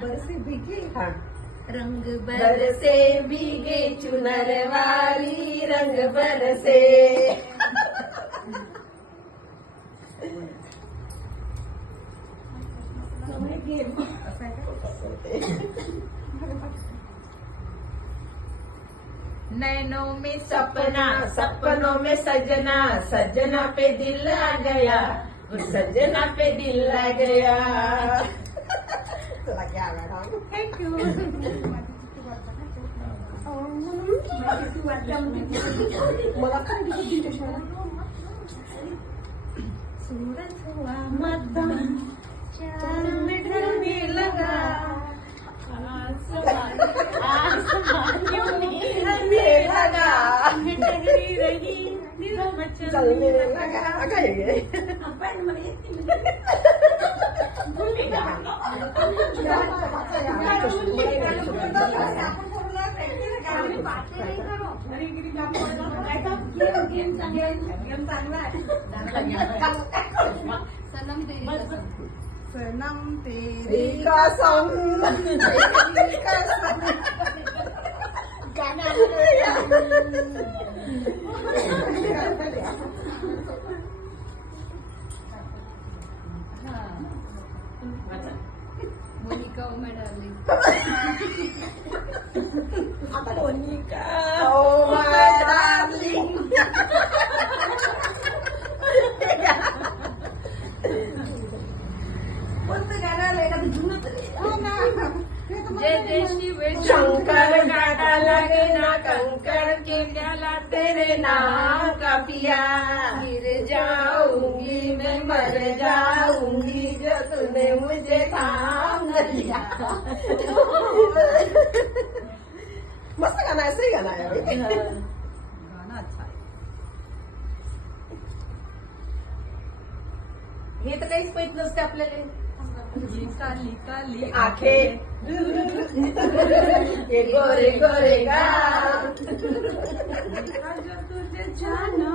बरसे भीगे हाँ रंग बरसे भीगे चुनर वाली रंग बरसे. नैनों में सपना सपनों में सजना सजना पे दिल आ गया सजना पे दिल आ गया. तुला क्या मॅडम थँक्यू. मला पण सूरज हुआ मध्यम चांद ढलने लगा आसमान यूं ही चलने लगा ठहरी रही दिल चलने लगा. अगं ये सनम तेरी तेरी कसम तेरी कसम. Monica oh my darling. Monica oh my darling. कोणतं गाणं आलं एखादं जुनं तरी. जय जय शिव शंकर गाना लगे ना कंकर के प्याला तेरे नाम का पिया. गिर जाऊंगी मैं मर जाऊंगी जो तूने मुझे थाम न लिया. मस्त गाणं आहे. सही गाणं आहे. गाना अच्छा आहे. हे तर काहीच माहित नसते आपल्याला. काली काली आखे ये गोरे गोरे गा तुझे जाना